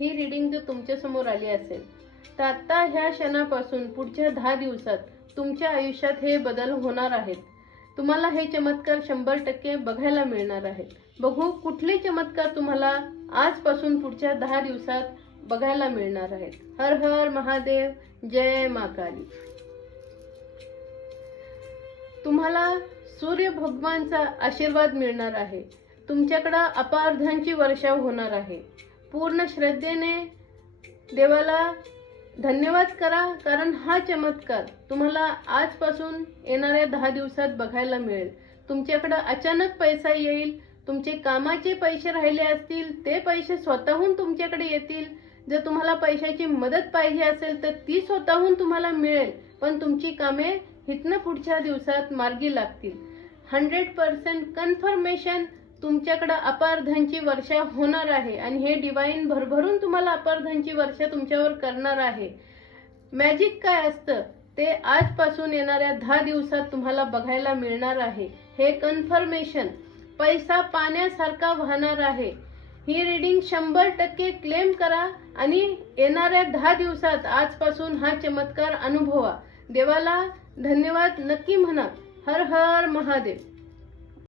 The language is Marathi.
ही रीडिंग जर तुमच्या समोर आली असेल तर आता ह्या क्षणापासून पुढच्या 10 दिवसात तुमच्या आयुष्यात हे बदल होणार आहेत. तुम्हाला हे चमत्कार 100% बघायला मिळणार आहेत. बघू कुठले चमत्कार तुम्हाला आजपासून पुढच्या 10 दिवसात बघायला मिळणार आहेत. हर हर महादेव, जय मा काली. तुम्हाला सूर्य भगवानचा आशीर्वाद मिळणार आहे. तुमच्याकडे अपार धनाची वर्षाव होणार आहे. पूर्ण श्रद्धेने देवाला धन्यवाद करा, कारण हा चमत्कार तुम्हाला आजपासून येणाऱ्या 10 दिवसात बघायला मिळेल. तुमच्याकडे अचानक पैसा येईल. तुमचे कामाचे पैसे राहिले असतील ते पैसे स्वतःहून तुमच्याकडे येतील. जर तुम्हाला पैशाची मदत पाहिजे असेल तर ती स्वतःहून तुम्हाला मिळेल. पण तुमची कामे इथनं पुढच्या दिवसात मार्गी लागतील. 100% कन्फर्मेशन तुमच्याकडे अपार धनची वर्षा होणार आहे आणि हे डिवाइन भरभरून तुम्हाला अपार धनची वर्षा तुमच्यावर करणार आहे. मॅजिक काय असतं ते आजपासून येणाऱ्या 10 दिवसात तुम्हाला बघायला मिळणार आहे. हे कन्फर्मेशन पैसा पाण्यासारखा वाहणार आहे. ही रीडिंग 100% क्लेम करा आणि येणाऱ्या 10 दिवसात आजपासून हा चमत्कार अनुभवा. देवाला धन्यवाद नक्की म्हणा. हर हर महादेव.